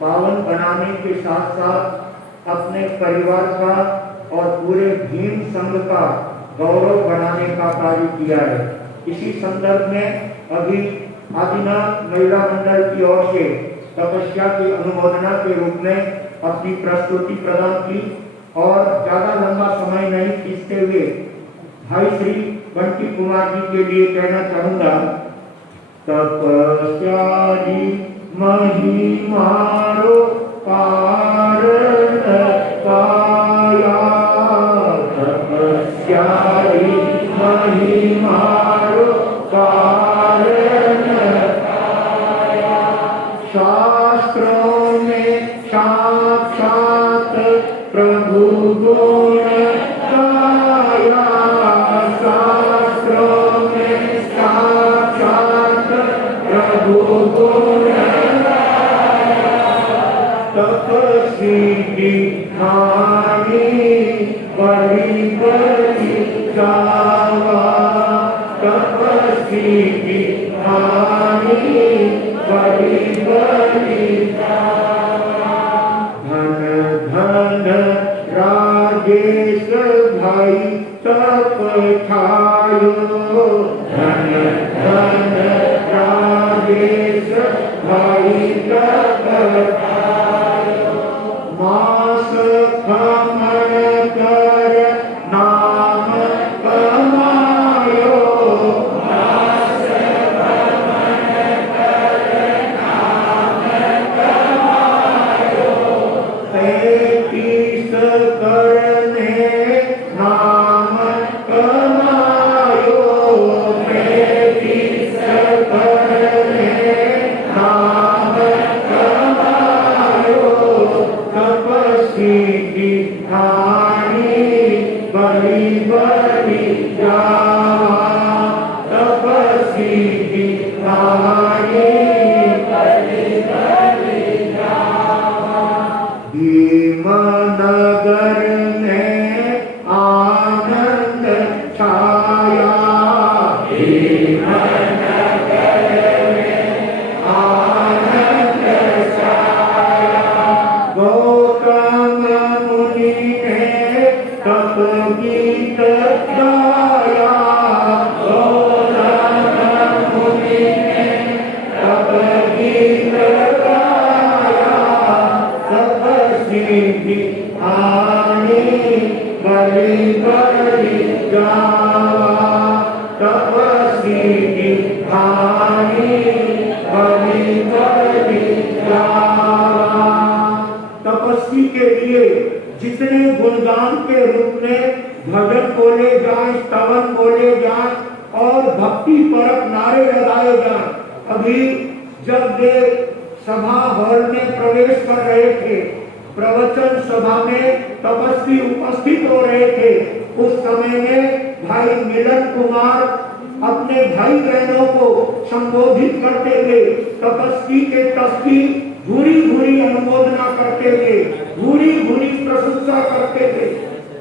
पावन बनाने के साथ साथ अपने परिवार का और पूरे भीम संघ का गौरव बढ़ाने का कार्य किया है। इसी संदर्भ में अभी आदिनाथ महिला मंडल की ओर से तपस्या की अनुमोदना के रूप में अपनी प्रस्तुति प्रदान की और ज्यादा लंबा समय नहीं खींचते हुए भाई श्री बंटी कुमार जी के लिए कहना चाहूंगा। तपस्यारी महिमारो कारण पाया, तपस्यारी महिमारो कारण पाया, शास्त्रों में साक्षात प्रभु गुण गाया, शास्त्रों में साक्षात प्रभु गुण गाया, तपस्वी की हानि बड़ी बड़ी गावा, तपस्वी की हानि बड़ी बड़ी गावा, धन धन राजेश भाई तप छायो, धन धन राजेश भाई तप छायो, मास खमन कर नाम कमायो, मास खमन कर नाम कमायो, 33 करने नाम कमायो, 33 करने नाम कमायो, तपस्वी की हानि बड़ी बड़ी गावा, तपस्वी की हानि बड़ी बड़ी गावा, भीमनगर में आनंद छाया, भीमनगर में आनंद छाया, गौतम मुनि ने तप गीत गाया, गौतम मुनि ने तप गीत गाया, तपस्वी की हानि बड़ी बड़ी गावा, तपस्वी की हानि बड़ी बड़ी गावा। तपस्वी के लिए जितने गुणगान के रूप में भजन बोले जाए, स्तवन बोले जाए और भक्ति परक नारे लगाए जाए, अभी जब वे सभा हॉल में प्रवेश कर रहे थे, प्रवचन सभा में तपस्वी उपस्थित हो रहे थे, उस समय में भाई मिलन कुमार अपने भाई बहनों को संबोधित करते हुए तपस्वी के तस्वी भूरी भूरी अनुमोदना करते हुए भूरी भूरी प्रशंसा करते थे।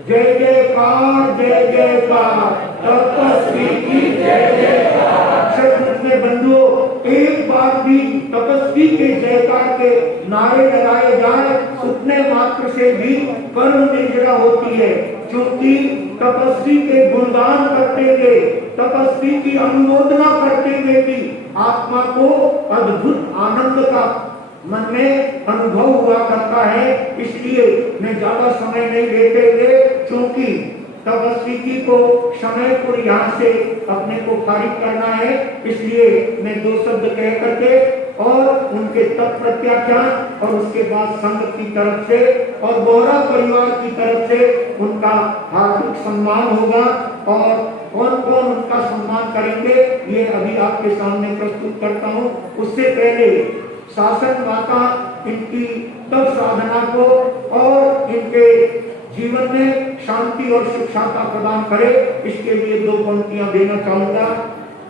जय जयकार जय जयकार, तपस्वी की जय जयकार। में बंधुओं, एक बार भी तपस्वी के जयकार के नारे लगाए जाए, उतने मात्र से भी कर्म निर्जरा होती है, क्योंकि तपस्वी के गुणगान करते हुए, तपस्वी की अनुमोदना करते हुए भी आत्मा को अद्भुत आनंद का मन में अनुभव हुआ करता है। इसलिए मैं ज्यादा समय नहीं लेते हुए, क्योंकि तपस्वी जी को समय को यहाँ से अपने को खारिज करना है, इसलिए मैं दो शब्द कह करके और उनके तत्प्रत्याख्यान और उसके बाद संघ की तरफ से और बोहरा परिवार की तरफ से उनका हार्दिक सम्मान होगा। और कौन कौन उनका सम्मान करेंगे ये अभी आपके सामने प्रस्तुत करता हूँ। उससे पहले शासन माता इनकी तप साधना को और इनके जीवन में शांति और सुखशांति प्रदान करे, इसके लिए दो पंक्तियां देना चाहूंगा।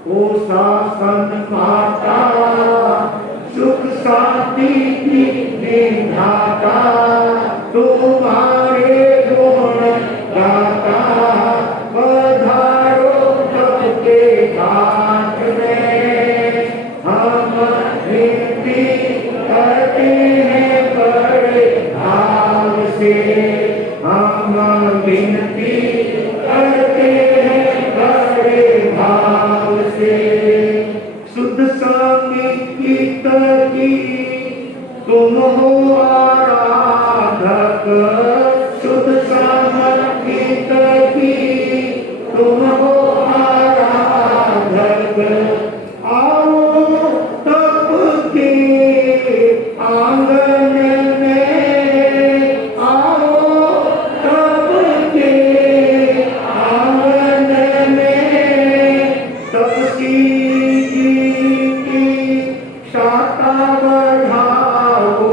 ओ शासन माता सुख शांति की विधाता, तुम्हारे गुण गाता, पधारो सबके घाट में, हम विनती करते हैं तुम हो आराधक शुद्ध समर्पित की, तुम हो आराधक। आओ तप के आंगन में, आओ तप के आंगन में, तपसी जी की शाखा बढ़ाओ,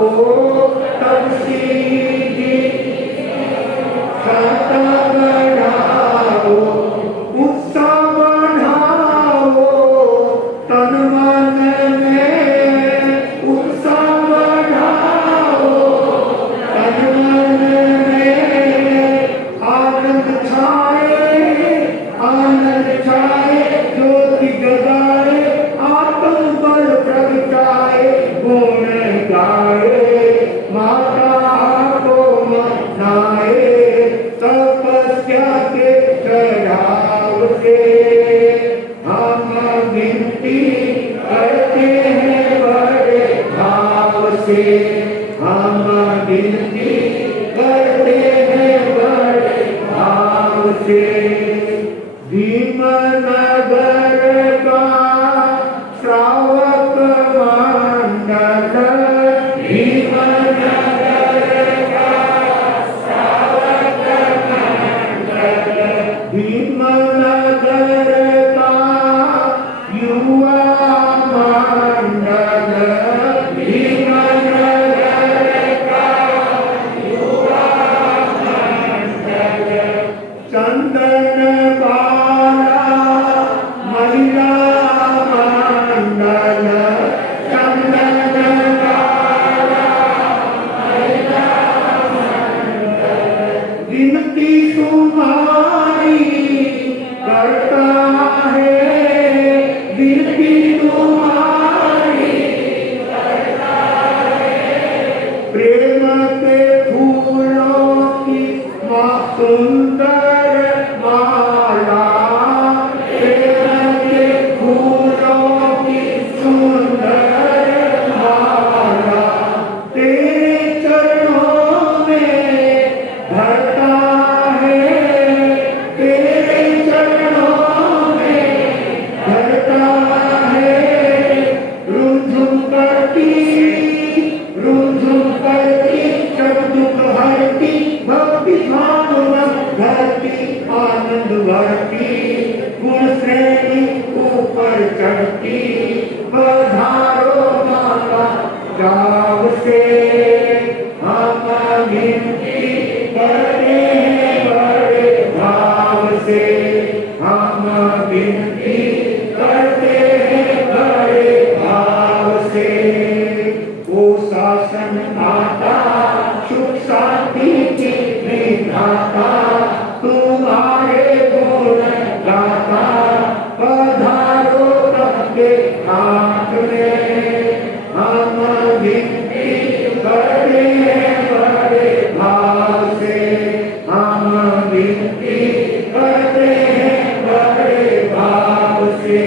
तपसी जी शाखा बढ़ाओ, उत्साह बढ़ाओ तन मन में, उत्साह बढ़ाओ तन मन में। आनंद छाए ज्योति जगाए, आत्म बल प्रगटाए, गुण गाए माता को मनाए, तपस्या के चढ़ाव से हम विनती करते हैं बड़े भाव से, हम विनती करते हैं बड़े भाव से। भीमनगर का श्रावक मंडल, भीमनगर का श्रावक मंडल, भीमनगर का युवा मंडल, भीमनगर का युवा मंडल, चंदन बाला महिला मंडल, चंदन बाला महिला मंडल, विनती तुम्हारी करता है, विनती तुम्हारी करता है, प्रेम के फूलों की सुंदर माला, प्रेम के फूलों की सुंदर माला, तेरे चरणों में भरता है, तेरे चरणों में भरता है। रुझुम करती सब दुख हरती, भक्ति भाव धरती, आनंद भरती, गुण श्रेणी ऊपर चढ़ती, पधारो माता गाँव से, हम विनती करते हैं बड़े भाव से, हम विनती करते हैं बड़े भाव से। ओ शासन माता सुख शांति की विधाता, तुम्हारे गुण गाता, पधारो सबके हाथ में, हम विनती करते हैं बड़े भाव से, हम विनती करते हैं बड़े भाव से।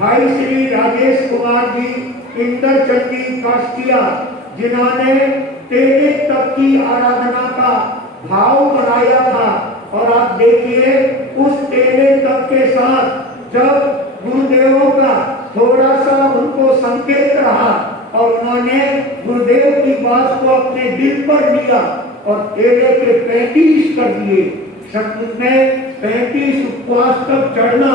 भाई श्री राजेश कुमार जी इंदर चंडी काष्टिया, जिन्होंने तेरे तप की आराधना का भाव बनाया था, और आप देखिए उस तेरे तप के साथ जब गुरुदेवों का थोड़ा सा उनको संकेत रहा और उन्होंने गुरुदेव की बात को अपने दिल पर लिया और तेरे के 35 कर दिए। सचमुच में 35 उपवास तक चढ़ना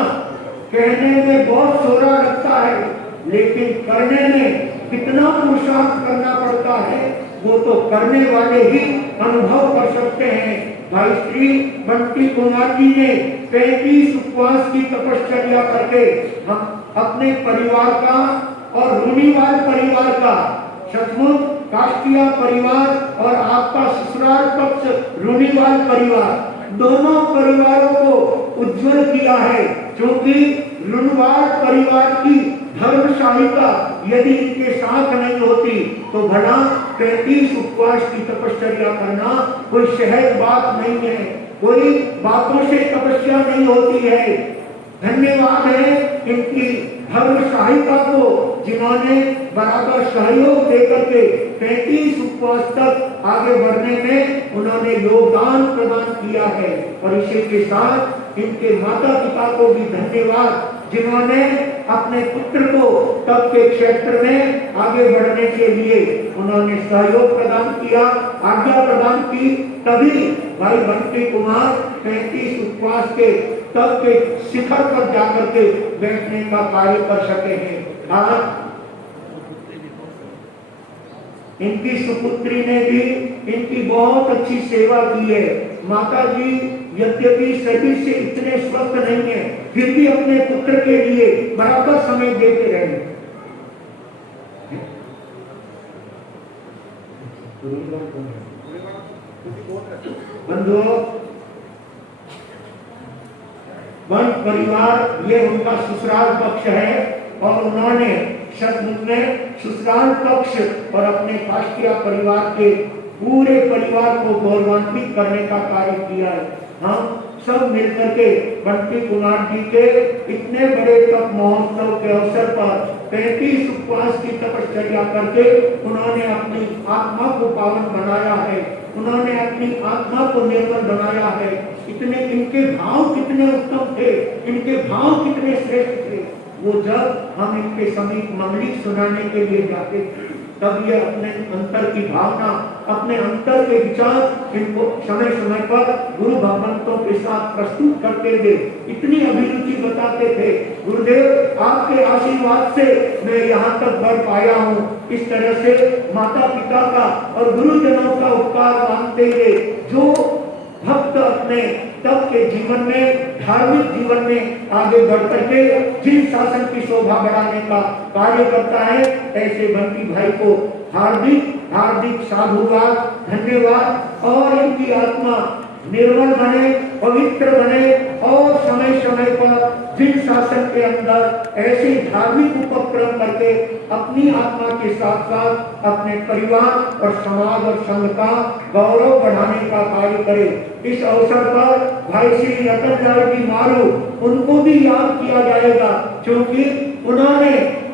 कहने में बहुत सोरा लगता है, लेकिन करने में कितना पुरुषार्थ करना पड़ता है वो तो करने वाले ही अनुभव कर सकते हैं। भाई श्री बंटी कुमार जी ने 35 उपवास की तपश्चर्या करके हम अपने परिवार का और रूनीवाल परिवार का, सचमुच काष्टिया परिवार और आपका ससुराल पक्ष रूनीवाल परिवार, दोनों परिवारों को उज्जवल किया है, क्योंकि रूनीवाल परिवार की धर्मशालिका यदि इनके साथ नहीं होती तो भला 35 उपवास की तपश्चर्या करना कोई सहज बात नहीं है, कोई बातों से तपस्या नहीं होती है। धन्यवाद है इनकी धर्म सहायिका को जिन्होंने बराबर सहयोग देकर के 35 उपवास तक आगे बढ़ने में उन्होंने योगदान प्रदान किया है। और इसी के साथ इनके माता पिता को भी धन्यवाद, जिन्होंने अपने पुत्र को तप के क्षेत्र में आगे बढ़ने के लिए उन्होंने सहयोग प्रदान किया, आज्ञा प्रदान की। तभी भाई बंटी कुमार 35 उपवास के तप के शिखर पर जाकर के बैठने का कार्य कर सके हैं। आज इनकी सुपुत्री ने भी इनकी बहुत अच्छी सेवा की है। माता जी यद्यपि शरीर से इतने स्वस्थ नहीं है, फिर भी अपने पुत्र के लिए बराबर समय देते रहे। बंधुओं, वन परिवार ये उनका ससुराल पक्ष है और उन्होंने सचमुच में ससुराल पक्ष और अपने काष्टिया परिवार के पूरे परिवार को गौरवान्वित करने का कार्य किया है। हम सब मिलकर के बंटी कुमार जी के इतने बड़े तप महोत्सव के अवसर पर 35 उपवास की तपश्चर्या करके उन्होंने अपनी आत्मा को पावन बनाया है, उन्होंने अपनी आत्मा को निर्मल बनाया है। इतने इनके भाव कितने उत्तम थे, इनके भाव कितने श्रेष्ठ थे। वो जब हम इनके समीप मंगलिक सुनाने के लिए जाते थे, तब ये अपने अंतर की भावना, अपने अंतर के विचार इनको समय समय पर गुरु भगवंतों के साथ प्रस्तुत करते थे। इतनी अभिरुचि बताते थे। गुरुदेव आपके आशीर्वाद से मैं यहाँ तक बढ़ पाया हूँ। इस तरह से माता पिता का और गुरुजनों का उपकार मानते हुए जो भक्त अपने तब के जीवन में, धार्मिक जीवन में आगे बढ़ करके जिन शासन की शोभा बढ़ाने का कार्य करता है, ऐसे बंटी भाई को हार्दिक हार्दिक साधुवाद, धन्यवाद। और इनकी आत्मा निर्मल बने, पवित्र बने और समय समय पर जिन शासन के अंदर ऐसे धार्मिक उपक्रम करके अपनी आत्मा के साथ साथ अपने परिवार और समाज और संघ का गौरव बढ़ाने का कार्य करे। इस अवसर पर भाई श्री रतनलाल जी मारू, उनको भी याद किया जाएगा, क्योंकि उन्होंने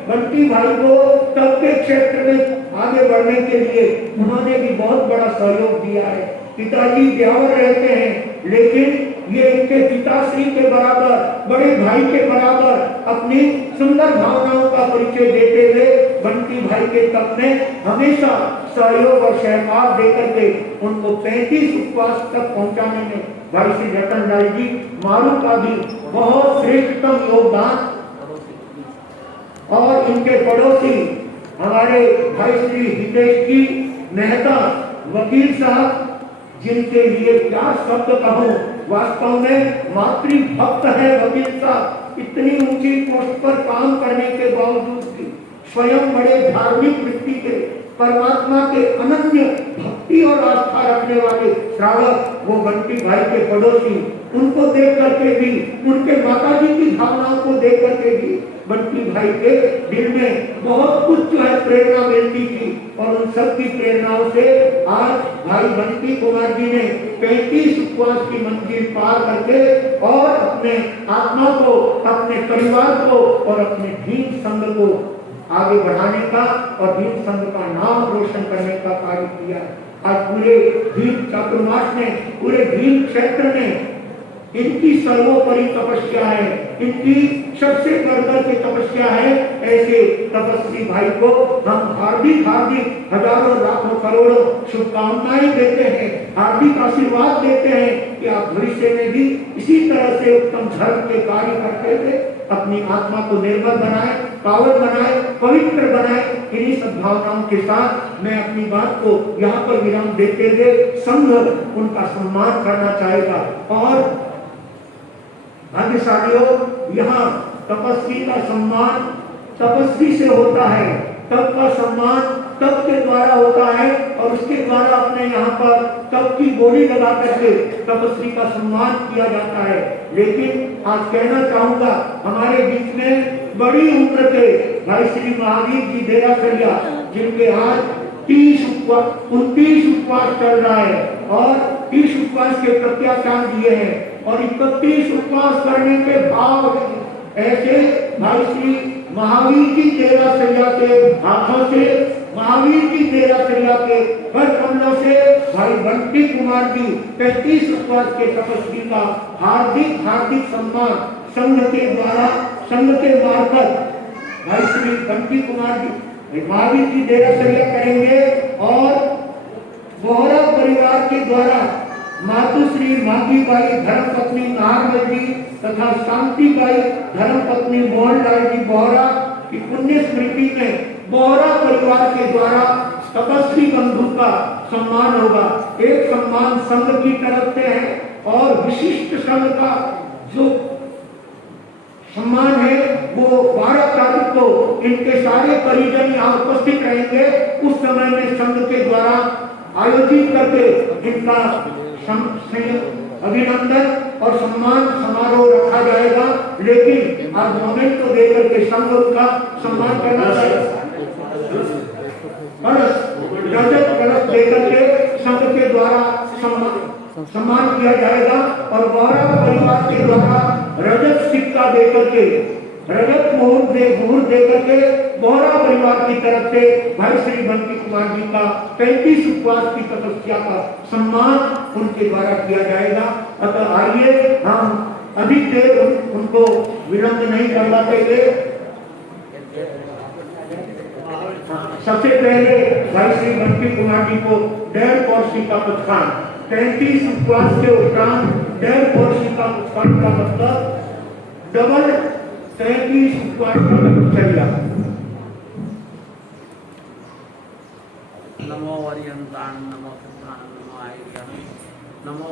बंटी भाई को तब के क्षेत्र में आगे बढ़ने के लिए उन्होंने भी बहुत बड़ा सहयोग दिया है। पिताजी ब्यावर रहते हैं, लेकिन ये इनके पिताश्री के बराबर, बड़े भाई के बराबर अपनी सुंदर भावनाओं का परिचय देते हुए बंटी भाई के तप में हमेशा सहयोग और सहयोग देकर के उनको 35 उपवास तक पहुंचाने में भाई श्री रतनलाल जी मारू का भी बहुत श्रेष्ठतम योगदान। और इनके पड़ोसी हमारे भाई श्री हितेश जी मेहता वकील साहब, जिनके लिए क्या शब्द कहूं, वास्तव में मातृ भक्त है वकील साहब। इतनी ऊंची पोस्ट पर काम करने के बावजूद भी स्वयं बड़े धार्मिक व्यक्ति के, परमात्मा के अनन्य भक्ति और आस्था रखने वाले श्रावक वो बंटी भाई के पड़ोसी, उनको देख करके भी, उनके माता जी की भावनाओं को देख करके भी बंटी भाई के दिल में बहुत कुछ जो है प्रेरणा मिलती थी। और उन सब की प्रेरणाओं से आज भाई बंटी कुमार जी ने 35 उपवास की मंजिल पार करके और अपने आत्मा को, अपने परिवार को और अपने भीम संघ को आगे बढ़ाने का और भीम संघ का नाम रोशन करने का कार्य किया। आज पूरे भीम चातुर्मास ने, पूरे भीम क्षेत्र में इनकी सर्वोपरि तपस्या है, इनकी सबसे बढ़कर की तपस्या है। ऐसे तपस्वी भाई को हम हार्दिक हार्दिक हजारों लाखों करोड़ों शुभकामनाएं देते हैं, हार्दिक आशीर्वाद देते हैं कि आप भविष्य में भी इसी तरह से उत्तम धर्म के कार्य करते हुए अपनी आत्मा को निर्मल बनाए, पावन बनाए, पवित्र बनाए। इन्हीं सद्भावनाओं के साथ मैं अपनी बात को यहाँ पर विराम देते हुए संघ उनका सम्मान करना चाहेगा। और भाग्यशालियों, यहाँ तपस्वी का सम्मान तपस्वी से होता है, तप का सम्मान तप के द्वारा होता है और उसके द्वारा अपने यहाँ पर तप की गोली लगा करके तपस्वी का सम्मान किया जाता है। लेकिन आज कहना चाहूंगा, हमारे बीच में बड़ी उम्र के भाई श्री महावीर जी देरासरिया, जिनके आज 29 उपवास चल रहा है और 30 उपवास के प्रत्याख्यान दिए हैं और 31 उपवास करने के भाव ऐसे भाई श्री महावीर की तेरा सैया के हाथों से, महावीर की तेरा सैया के कर कमलों से भाई बंटी कुमार जी 35 उपवास के तपस्वी का हार्दिक हार्दिक सम्मान संघ के द्वारा, संघ के मार्फत भाई श्री बंटी कुमार जी महावीर की तेरा सैया करेंगे। और बोहरा परिवार के द्वारा मातुश्री माघीबाई धर्मपत्नी नाहरमल जी तथा शांतिबाई धर्मपत्नी मोहनलाल जी बोहरा की पुण्य स्मृति में बोहरा परिवार के द्वारा तपस्वी बंधु का सम्मान होगा। एक सम्मान संघ की तरफ से है और विशिष्ट संघ का जो सम्मान है वो 12 तारीख को इनके सारे परिजन यहाँ उपस्थित रहेंगे। उस समय में संघ के द्वारा आयोजित करके इनका अभिनंदन और सम्मान समारोह रखा जाएगा। लेकिन आज मोमेंट को देकर के संघ का सम्मान करना चाहिए। रजत कलश देकर के संघ के द्वारा सम्मान किया जाएगा और बोहरा परिवार के द्वारा रजत सिक्का देकर के, रजत मुहूर्त देकर के बोहरा परिवार की तरफ से भाई श्री बंटी कुमार जी का 35 उपवास की तपस्या का सम्मान उनके द्वारा किया जाएगा। अतः आइए हम अधिक देर उनको विलंब नहीं करवाते हुए सबसे पहले भाई श्री बंटी कुमार जी को 1.5 कौरसी का पुष्पान, 33 उपवास के उपरांत 1.5 कौरसी का पुष्पान का मतलब डबल 33 उपवास का चलिया। नमो वरियंतान नमो सिद्धान नमो आयर्यम नमो